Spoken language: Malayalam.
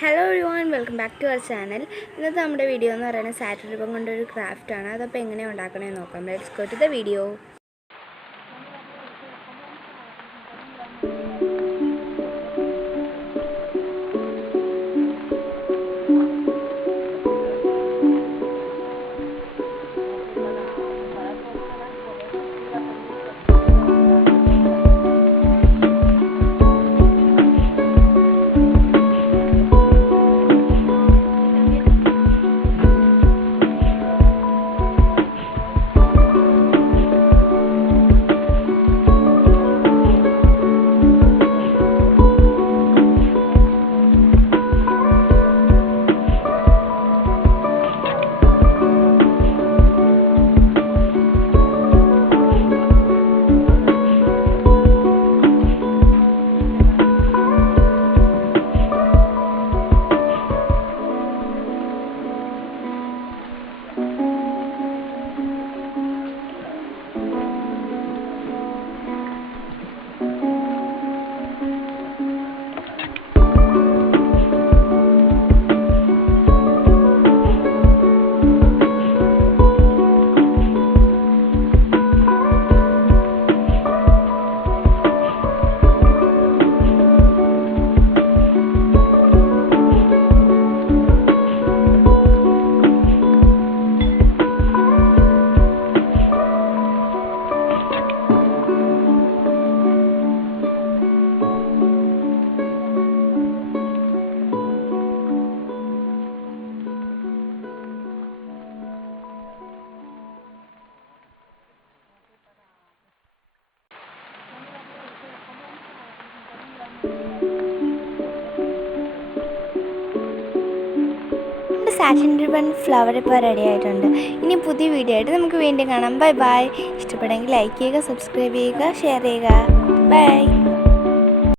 Hello everyone, welcome back to our channel. ഇന്നത്തെ നമ്മുടെ വീഡിയോ എന്ന് പറയുന്നത് സാറ്റിൻ റിബൺ കൊണ്ടൊരു ക്രാഫ്റ്റാണ്. അതപ്പോൾ എങ്ങനെയാണ് ഉണ്ടാക്കണമെന്ന് നോക്കാം. Let's go to the video. Satin ribbon flower ഇപ്പോൾ റെഡി ആയിട്ടുണ്ട്. ഇനി പുതിയ വീഡിയോ ആയിട്ട് നമുക്ക് വീണ്ടും കാണാം. Bye bye. ഇഷ്ടപ്പെടുമെങ്കിൽ ലൈക്ക് ചെയ്യുക, സബ്സ്ക്രൈബ് ചെയ്യുക, ഷെയർ ചെയ്യുക. ബൈ.